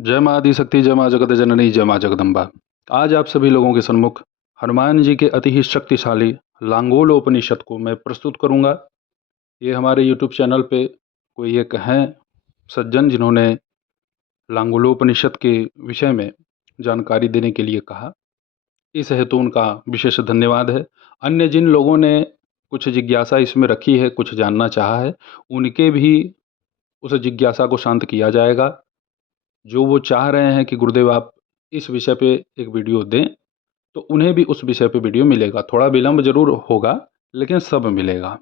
जय माँ आदिशक्ति, जय माँ जगत जननी, जय माँ जगदम्बा। आज आप सभी लोगों के सन्मुख हनुमान जी के अति ही शक्तिशाली लांगोलोपनिषद को मैं प्रस्तुत करूंगा। ये हमारे YouTube चैनल पे कोई एक हैं सज्जन जिन्होंने लांगोलोपनिषद के विषय में जानकारी देने के लिए कहा। इस हेतु उनका विशेष धन्यवाद है। अन्य जिन लोगों ने कुछ जिज्ञासा इसमें रखी है, कुछ जानना चाहा है, उनके भी उस जिज्ञासा को शांत किया जाएगा। जो वो चाह रहे हैं कि गुरुदेव आप इस विषय पे एक वीडियो दें, तो उन्हें भी उस विषय पे वीडियो मिलेगा। थोड़ा विलंब जरूर होगा, लेकिन सब मिलेगा।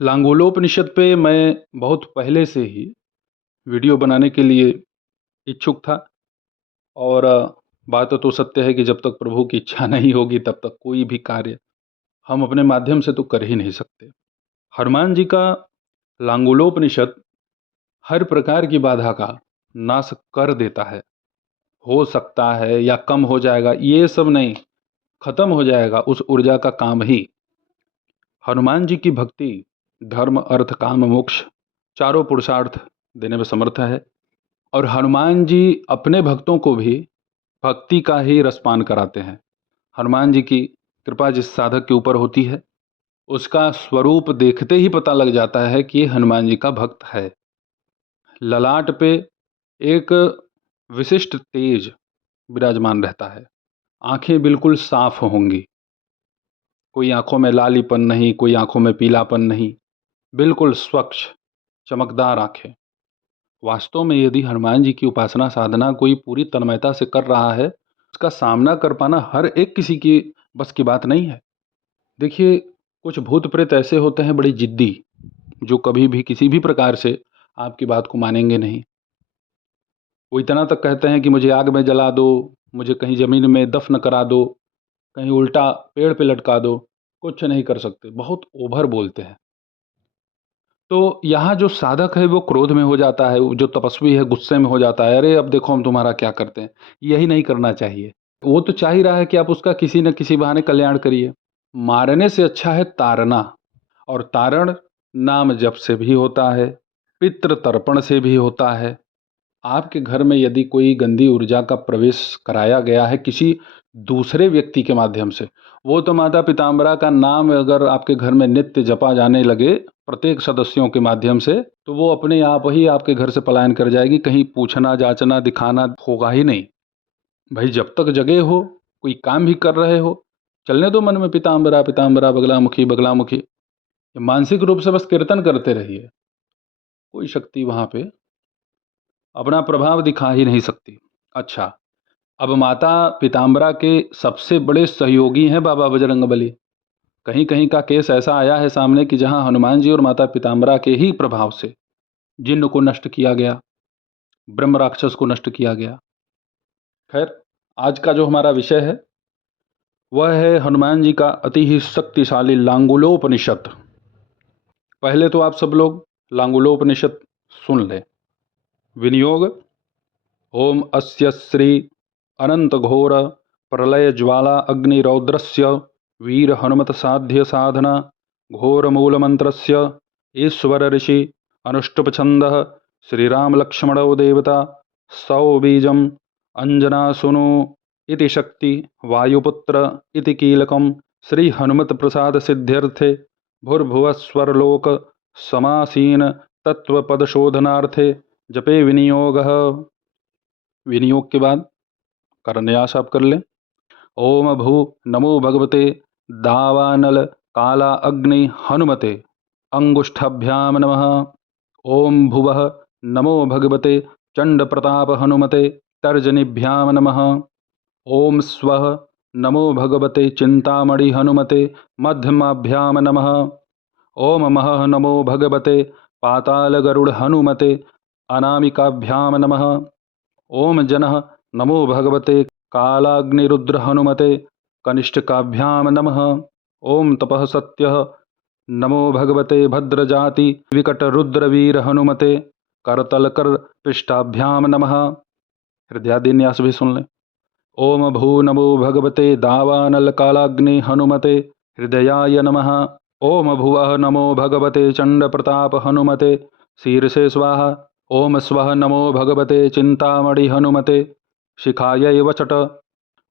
लांगोलोपनिषद पे मैं बहुत पहले से ही वीडियो बनाने के लिए इच्छुक था, और बात तो सत्य है कि जब तक प्रभु की इच्छा नहीं होगी तब तक कोई भी कार्य हम अपने माध्यम से तो कर ही नहीं सकते। हनुमान जी का लांगोलोपनिषद हर प्रकार की बाधा का नाश कर देता है। हो सकता है या कम हो जाएगा, ये सब नहीं, खत्म हो जाएगा उस ऊर्जा का काम ही। हनुमान जी की भक्ति धर्म अर्थ काम मोक्ष चारों पुरुषार्थ देने में समर्थ है, और हनुमान जी अपने भक्तों को भी भक्ति का ही रसपान कराते हैं। हनुमान जी की कृपा जिस साधक के ऊपर होती है, उसका स्वरूप देखते ही पता लग जाता है कि ये हनुमान जी का भक्त है। ललाट पे एक विशिष्ट तेज विराजमान रहता है। आंखें बिल्कुल साफ होंगी, कोई आंखों में लालीपन नहीं, कोई आंखों में पीलापन नहीं, बिल्कुल स्वच्छ चमकदार आंखें। वास्तव में यदि हनुमान जी की उपासना साधना कोई पूरी तन्मयता से कर रहा है, उसका सामना कर पाना हर एक किसी की बस की बात नहीं है। देखिए, कुछ भूत प्रेत ऐसे होते हैं बड़े जिद्दी, जो कभी भी किसी भी प्रकार से आपकी बात को मानेंगे नहीं। वो इतना तक कहते हैं कि मुझे आग में जला दो, मुझे कहीं ज़मीन में दफन करा दो, कहीं उल्टा पेड़ पे लटका दो, कुछ नहीं कर सकते। बहुत ओभर बोलते हैं। तो यहाँ जो साधक है वो क्रोध में हो जाता है, जो तपस्वी है गुस्से में हो जाता है, अरे अब देखो हम तुम्हारा क्या करते हैं। यही नहीं करना चाहिए। वो तो चाह ही रहा है कि आप उसका किसी न किसी बहाने कल्याण करिए। मारने से अच्छा है तारना, और तारण नाम जप से भी होता है, पितृ तर्पण से भी होता है। आपके घर में यदि कोई गंदी ऊर्जा का प्रवेश कराया गया है किसी दूसरे व्यक्ति के माध्यम से, वो तो माता पिताम्बरा का नाम अगर आपके घर में नित्य जपा जाने लगे प्रत्येक सदस्यों के माध्यम से, तो वो अपने आप ही आपके घर से पलायन कर जाएगी। कहीं पूछना जांचना दिखाना होगा ही नहीं। भाई जब तक जगे हो, कोई काम भी कर रहे हो, चलने दो मन में पिताम्बरा पिताम्बरा बगलामुखी बगलामुखी। मानसिक रूप से बस कीर्तन करते रहिए। कोई शक्ति वहाँ पे अपना प्रभाव दिखा ही नहीं सकती। अच्छा, अब माता पीताम्बरा के सबसे बड़े सहयोगी हैं बाबा बजरंगबली। कहीं कहीं का केस ऐसा आया है सामने कि जहां हनुमान जी और माता पीताम्बरा के ही प्रभाव से जिन्न को नष्ट किया गया, ब्रह्म राक्षस को नष्ट किया गया। खैर, आज का जो हमारा विषय है वह है हनुमान जी का अति ही शक्तिशाली लांगुलोपनिषद। पहले तो आप सब लोग लांगुलोपनिषद सुन लें। विनियोग: ओम अस्य श्री अनंत घोर प्रलय ज्वाला अग्निरौद्रस्य वीर हनुमत साध्य साधना घोर मूल मंत्रस्य ईश्वर ऋषि अनुष्टुप छंद श्रीराम लक्ष्मणो देवता सौ बीजम अंजनासुनु इति शक्ति वायुपुत्र इति कीलकम श्री हनुमत प्रसाद सिद्ध्यर्थे भूर्भुवस्वरलोक समासीन तत्वपद शोधनार्थे जपे विनियोगः। विनियोग के बाद करन्यास आप कर लें। ओम भू नमो भगवते दावानल काला अग्नि हनुमते अंगुष्ठाभ्याम नमः। ओम भुवः नमो भगवते चंड प्रताप हनुमते तर्जनीभ्याम नमः। ओम स्वः नमो भगवते चिंतामणि हनुमते मध्यमाभ्याम नमः। ओम महः नमो भगवते पाताल गरुड़ हनुमते अनामिकाभ्याम नमः। ओम जनः नमो भगवते कालाग्निरुद्र हनुमते कनिष्ठकाभ्याम नमः। ओम तपः सत्यः नमो भगवते भद्रजाति विकटरुद्रवीर हनुमते करतलकर पृष्ठाभ्याम नमः। हृदयादिन्यास भी सुन लें। ओम भू नमो भगवते दावानल कालाग्नि हनुमते हृदयाय नमः। ओम भुवः नमो भगवते चंड प्रताप हनुमते शीर्षे स्वाहा। ओम स्वः नमो भगवते चिंतामणि हनुमते शिखायै वचट।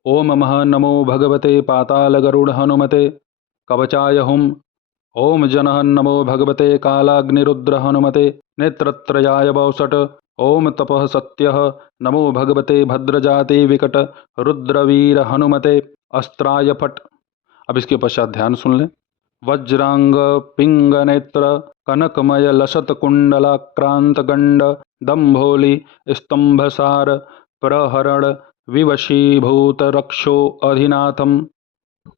ओम मः नमो भगवते पातालगरुड हनुमते कवचाय हुम। ओम जनः नमो भगवते कालाग्निरुद्र हनुमते नेत्रत्रयाय वौसट। ओम तपः सत्यः नमो भगवते भद्रजाति विकट रुद्रवीर हनुमते अस्त्राय फट। अब इसके पश्चात ध्यान सुन लें। वज्रांग पिंग नेत्र कनकमय लसत कुंडलाक्रांत गंड दंभोली स्तंभसार प्रहरण विवशीभूत रक्षो अधिनाथम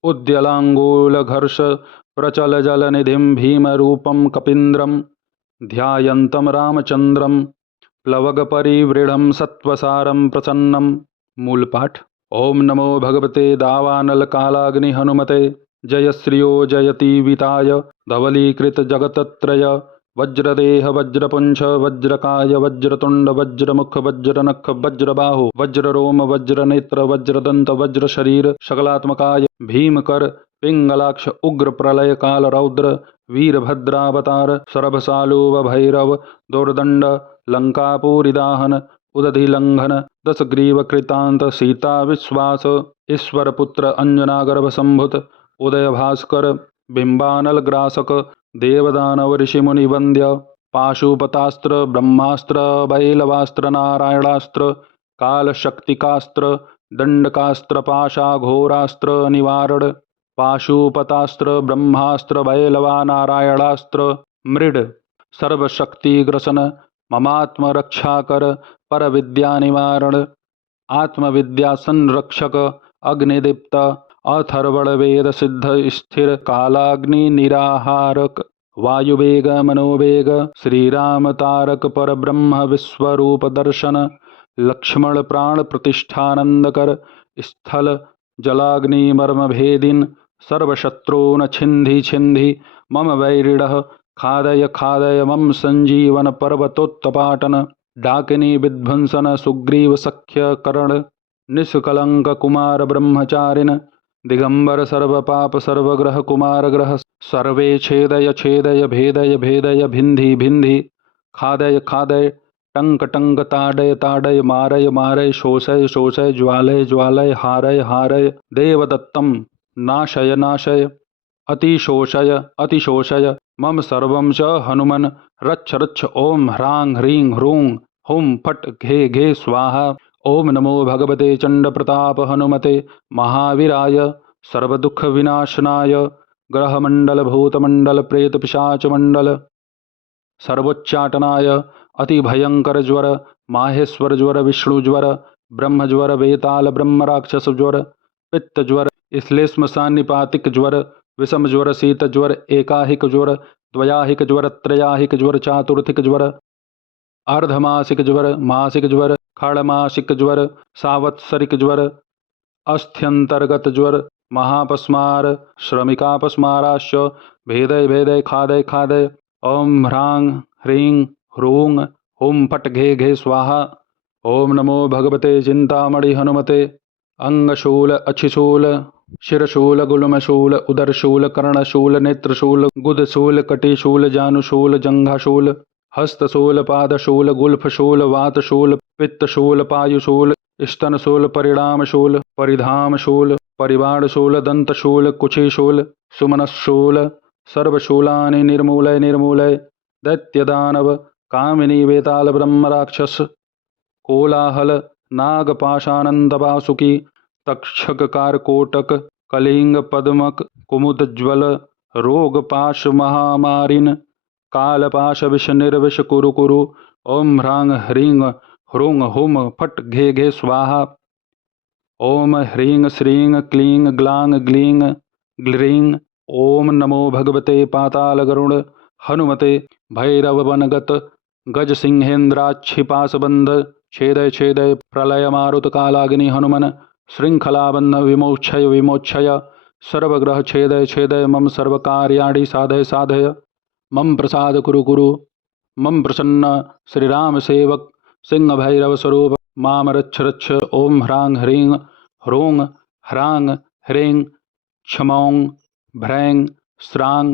उद्यलांगूलघर्ष प्रचलजलनिधिं भीमरूपं कपीन्द्रं ध्यायन्तं रामचन्द्रं प्लवगपरिवृढं सत्त्वसारं प्रसन्नं। मूल पाठ। ओम नमो भगवते दावानल कालाग्नि हनुमते जय श्रियो जयतीविताय धवलीकृत जगतत्रय वज्रदेह वज्रपुंछ वज्रकाय वज्रतुंड वज्रमुख वज्रनख वज्रबाहु वज्ररोम वज्रनेत्र वज्रदंत वज्रशरीर सकलात्मकाय भीमकर पिंगलाक्ष उग्र प्रलय काल रौद्र वीरभद्रावतार सरभसालुव भैरव दोर्दंड लंकापूरिदाहन उदधिलंघन दशग्रीव कृतांत सीता विश्वास ईश्वर पुत्र अंजनागर्भ संभुत उदय भास्कर बिंबानल ग्रासक देवदानव ऋषिमुनि वंद्य पाशुपतास्त्र ब्रह्मास्त्र बैलवास्त्र नारायणास्त्र कालशक्तिकास्त्र दंडकास्त्र पाशाघोरास्त्र निवारण पाशुपतास्त्र ब्रह्मास्त्र बैलवा नारायणास्त्र मृड सर्वशक्तिग्रसन ममात्मरक्षाकर पर विद्या निवारण आत्मविद्या संरक्षक अग्निदीप्त अथर्वण वेद सिद्ध स्थिर कालाग्नि निराहारक वायुवेग मनोवेग श्रीराम तारक पर ब्रह्म विश्वरूप दर्शन लक्ष्मण प्राण प्रतिष्ठानंदकर स्थल जलाग्नि मर्म भेदिन सर्वशत्रून् छिन्धि छिन्धि मम वैरिणः खादय खादय मम संजीवन पर्वतोत्पाटन डाकिनी विध्वंसन सुग्रीव सख्य करण निष्कलंक कुमार ब्रह्मचारिण दिगंबर सर्व पाप सर्वग्रह कुमार ग्रह सर्वे छेदय छेदय भेदय भेदय भिंधि भिंधि खादय खादय टंक टंक ताडय ताडय मारय मारय शोषय शोषय ज्वालय ज्वालय हारय हारय देवदत्तम नाशय नाशय अतिशोषय अतिशोषय मम सर्वं च हनुमन् रक्ष रक्ष। ओम ह्रां ह्रीं ह्रूं हुं फट् घे घे स्वाहा। ओम नमो भगवते चंड प्रताप हनुमते महावीराय सर्वदुख विनाशनाय ग्रहमंडल भूतमंडल प्रेत पिशाच मंडल सर्वोच्चाटनाय अतिभयंकर ज्वर माहेश्वर ज्वर विष्णु ज्वर ब्रह्म ज्वर वेताल ब्रह्म राक्षस ज्वर पित्त ज्वर श्लेष्म निपातिक ज्वर विषम ज्वर शीत ज्वर एकाहिक ज्वर द्वयाहिक ज्वर त्रयाहिक ज्वर चातुर्थिक ज्वर अर्धमासिक ज्वर मासिक ज्वर खड़मासिक ज्वर सावत्सरिक ज्वर अस्थ्यंतर्गत ज्वर महापस्मार श्रमिकापस्माराश्च भेदय भेदय खादय खादय। ओम ह्रां ह्रीं ह्रूं हुं फट् घे घे स्वाहा। ओम नमो भगवते चिंतामणि हनुमते अंगशूल अक्षिशूल शिरशूल गुल्मशूल उदरशूल कर्णशूल नेत्रशूल गुदशूल कटिशूल जानुशूल जंघाशूल हस्तशूल पादशूल गुल्फशूल वातशूल पित्तशूल पायुशूल स्तनशूल परिणामशूल परिधामशूल परिवारशूल दंतशूल कुक्षिशूल सुमनशूल सर्वशूलानि निर्मूलय निर्मूलय दैत्यदानव कामिनी वेताल ब्रह्म राक्षस कोलाहल नागपाशानंद वासुकी तक्षक कारकोटक कलिंग पद्मक कुमुदज्वल रोगपाश महामारिन कालपाश विष निर्विष कुरु कुरु। ओम ह्रां ह्रीं ह्रूं हुम फट् घे घे स्वाहा। ओम ह्रीं श्रीं क्लीं ग्लां ग्लीं ग्लीं। ओम नमो भगवते पाताल गरुड़ हनुमते भैरववनगत गज सिंहेन्द्राक्षिपाशबंध छेदय छेदय प्रलय मारुत कालाग्नि हनुमन श्रृंखलाबंध विमोक्षय विमोक्षय सर्वग्रह छेदय छेदय मम सर्वकार्याणि साधय साधय मम प्रसाद कुरु कुरु। मम प्रसन्न श्रीराम सेवक सिंह भैरव स्वरूप माम रक्ष रक्ष। ओम ह्रां ह्रीं ह्रूं ह्रां ह्रीं क्षमौं भ्रैं स्रां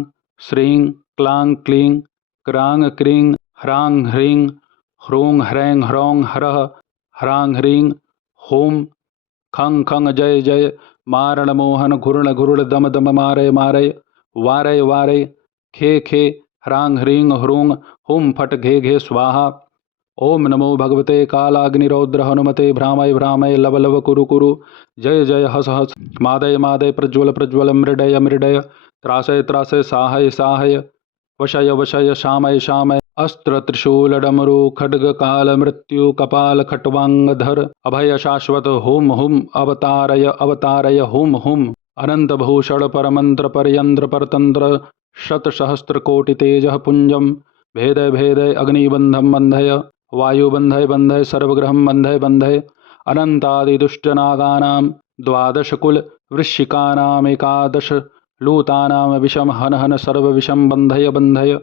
श्रीं क्लां क्लीं क्रां क्रीं ह्रां ह्रीं ह्रूं ह्रैं ह्रौं हरः ह्रां ह्रीं हों खं खं जय जय मारण मोहन घूर्ण घूर्ण दम दम मारय मारय वारय वारय खे खे ह्रां ह्रीं ह्रूं हुं फट् घे घे स्वाहा। ओम नमो भगवते कालाग्निरौद्र हनुमते भ्रामय भ्रामय लव लव कुरु कुरु जय जय हस हस मादय मादय प्रज्वल प्रज्वल मृडय मृडय त्रासय त्रासय साहय साहय वशय वशय शामय शामय अस्त्र त्रिशूल डमरु खड्ग काल मृत्यु कपाल खट्वांगधर अभय शाश्वत हुम हुम अवतारय अवतारय हुम हुम अनंत भूषण परमंत्र परयंत्र परतंत्र शत सहस्त्र कोटि तेज पुंजम भेदय भेदय अग्निबंधम बंधय वायुबंधय बंधय सर्वग्रहम बंधय बंधय अनंतादिदुष्टनागानां द्वादशकुल वृश्चिकानामेकादश लूतानां विषम हन हन सर्वविषम बंधय बंधय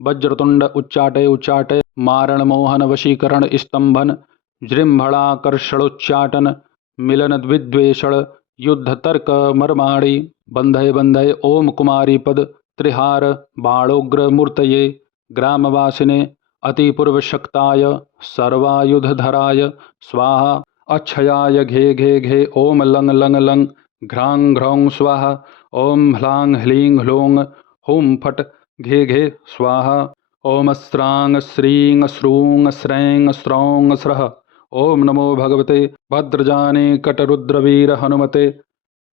वज्रतुंड उच्चाटय उच्चाटय मारण मोहन वशीकरण स्तंभन जृंभणाकर्षणोच्चाटन मिलन द्विद्वेषण युद्ध तर्क मर्माणि बंधय बंधय ओम कुमारी पद त्रिहार बाणोग्र मूर्तये ग्रामवासिने अतिपूर्वशक्ताय सर्वायुधधराय स्वाहा। अक्षयाय घे घे घे ओम लंग लंग लंग घ्रां घ्रौं स्वाहा। ओम ह्लां ह्लीं ह्लूं हुं फट् घे घे स्वाहा। ओम स्रां श्रीं श्रूं स्रैं स्रौं स्रः। ओम नमो भगवते भद्रजाने कटरुद्रवीर हनुमते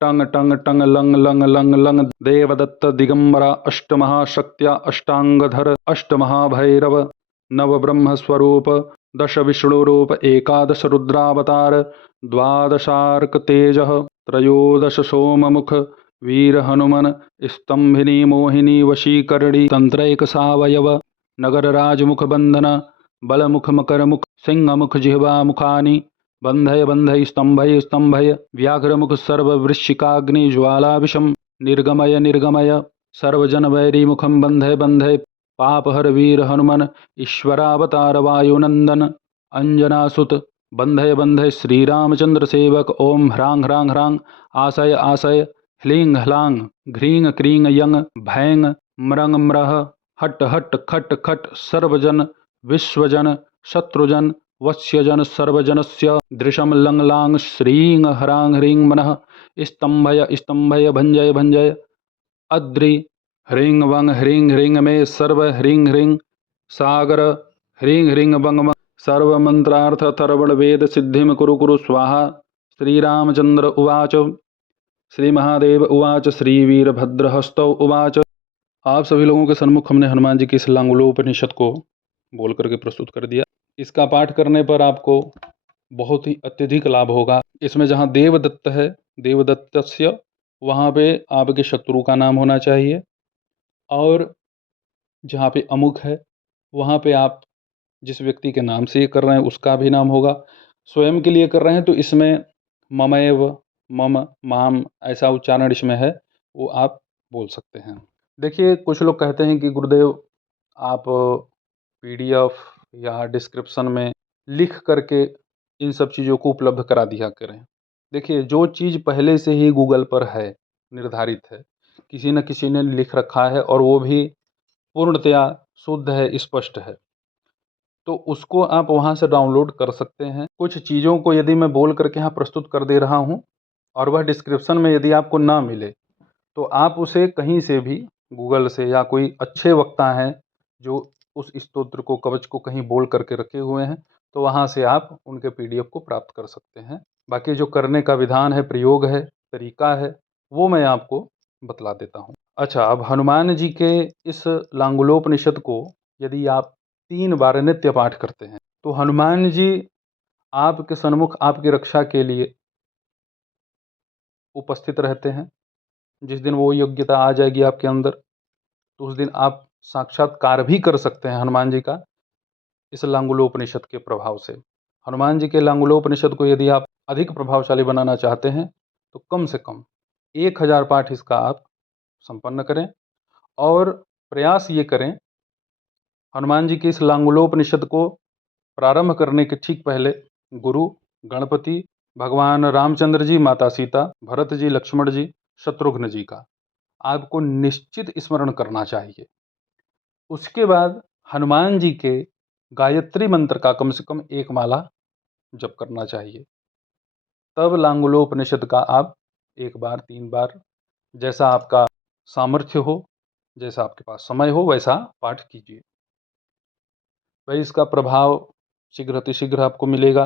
टंग टंग टंग लंग लंग लंग लंग देवदत्त दिगंबरा अष्टमहाशक्त्या अष्टांगधर अष्टमहाभैरव नवब्रह्मस्वरूप दश विष्णुरूप एकादश रुद्रावतार द्वादशार्क तेजः त्रयोदश सोममुख वीर हनुमन स्तंभिनी मोहिनी वशीकरणी तंत्रैक सावयव नगरराजमुख बंधन बलमुख मकरमुख सिंहमुख जिह्वा मुखानि बंधय बंधय स्तंभय स्तंभय व्याघ्रमुख सर्ववृश्चिकाग्नि ज्वालाविषम निर्गमय निर्गमय सर्वजन वैरी मुखम बंधय बंधय पापहर वीर हनुमन ईश्वरावतार वायुनंदन अंजनासुत बंधय बंधय श्रीरामचंद्र सेवक ओम ह्रां ह्रां ह्रां आशय आशय ह्लीं ह्लां घ्रीं क्रीं यं भैं म्रंग म्रः हट हट खट खट सर्वजन विश्वजन शत्रुजन वत्स्यजन सर्वजनस्य दृशम लंग लांग श्रीं ह्रां ह्रीं मनः स्तंभय स्तंभय भंजय भंजय अद्रि ह्रीं वंग ह्रीं ह्रीं मे सर्व ह्रीं ह्रीं सागर ह्रीं ह्रीं वंग सर्वमंत्रार्थ थर्वण वेद सिद्धिम कुरु कुरु स्वाहा। श्रीरामचंद्र उवाच श्री महादेव उवाच श्रीवीरभद्रहस्तौ उवाच। आप सभी लोगों के सन्मुख हमने हनुमान जी की इस लांगुलोपनिषद को बोल करके प्रस्तुत कर दिया। इसका पाठ करने पर आपको बहुत ही अत्यधिक लाभ होगा। इसमें जहाँ देवदत्त है, देवदत्तस्य, वहाँ पे आपके शत्रु का नाम होना चाहिए, और जहाँ पे अमुक है वहाँ पे आप जिस व्यक्ति के नाम से ये कर रहे हैं उसका भी नाम होगा। स्वयं के लिए कर रहे हैं तो इसमें ममैव, मम, माम ऐसा उच्चारण इसमें है, वो आप बोल सकते हैं। देखिए, कुछ लोग कहते हैं कि गुरुदेव आप PDF या डिस्क्रिप्शन में लिख करके इन सब चीज़ों को उपलब्ध करा दिया करें। देखिए, जो चीज़ पहले से ही गूगल पर है, निर्धारित है, किसी न किसी ने लिख रखा है और वो भी पूर्णतया शुद्ध है, स्पष्ट है, तो उसको आप वहाँ से डाउनलोड कर सकते हैं। कुछ चीज़ों को यदि मैं बोल करके यहाँ प्रस्तुत कर दे रहा हूँ और वह डिस्क्रिप्शन में यदि आपको ना मिले तो आप उसे कहीं से भी गूगल से, या कोई अच्छे वक्ता हैं जो उस स्तोत्र को, कवच को कहीं बोल करके रखे हुए हैं, तो वहाँ से आप उनके PDF को प्राप्त कर सकते हैं। बाकी जो करने का विधान है, प्रयोग है, तरीका है, वो मैं आपको बतला देता हूँ। अच्छा, अब हनुमान जी के इस लांगुलोपनिषद को यदि आप 3 बार नित्य पाठ करते हैं तो हनुमान जी आपके सन्मुख आपकी रक्षा के लिए उपस्थित रहते हैं। जिस दिन वो योग्यता आ जाएगी आपके अंदर तो उस दिन आप साक्षात्कार भी कर सकते हैं हनुमान जी का इस लांगुलोपनिषद के प्रभाव से। हनुमान जी के लांगुलोपनिषद को यदि आप अधिक प्रभावशाली बनाना चाहते हैं तो कम से कम 1000 पाठ इसका आप संपन्न करें, और प्रयास ये करें हनुमान जी के इस लांगुलोपनिषद को प्रारंभ करने के ठीक पहले गुरु, गणपति, भगवान रामचंद्र जी, माता सीता, भरत जी, लक्ष्मण जी, शत्रुघ्न जी का आपको निश्चित स्मरण करना चाहिए। उसके बाद हनुमान जी के गायत्री मंत्र का कम से कम 1 माला जप करना चाहिए। तब लांगुलोपनिषद का आप 1 बार 3 बार, जैसा आपका सामर्थ्य हो, जैसा आपके पास समय हो, वैसा पाठ कीजिए। भाई इसका प्रभाव शीघ्र अतिशीघ्र आपको मिलेगा,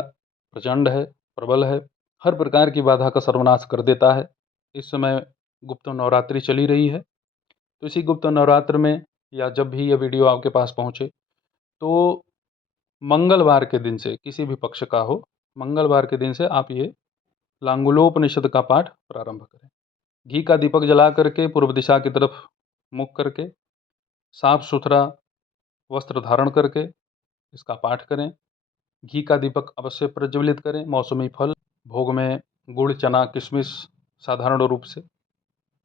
प्रचंड है, प्रबल है, हर प्रकार की बाधा का सर्वनाश कर देता है। इस समय गुप्त नवरात्रि चली रही है, तो इसी गुप्त नवरात्र में या जब भी यह वीडियो आपके पास पहुँचे, तो मंगलवार के दिन से, किसी भी पक्ष का हो, मंगलवार के दिन से आप ये लांगुलोपनिषद का पाठ प्रारंभ करें। घी का दीपक जला करके पूर्व दिशा की तरफ मुख करके, साफ सुथरा वस्त्र धारण करके इसका पाठ करें। घी का दीपक अवश्य प्रज्वलित करें। मौसमी फल, भोग में गुड़, चना, किशमिश साधारण रूप से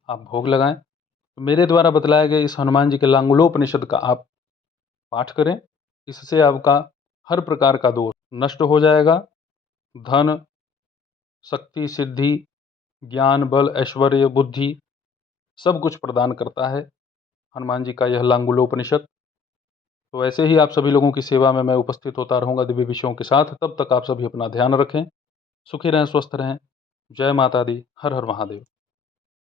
आप भोग लगाएं। तो मेरे द्वारा बतलाए गए इस हनुमान जी के लांगुलोपनिषद का आप पाठ करें। इससे आपका हर प्रकार का दोष नष्ट हो जाएगा। धन, शक्ति, सिद्धि, ज्ञान, बल, ऐश्वर्य, बुद्धि सब कुछ प्रदान करता है हनुमान जी का यह लांगुलोपनिषद। तो ऐसे ही आप सभी लोगों की सेवा में मैं उपस्थित होता रहूँगा दिव्य विषयों के साथ। तब तक आप सभी अपना ध्यान रखें, सुखी रहें, स्वस्थ रहें। जय माता दी। हर हर महादेव।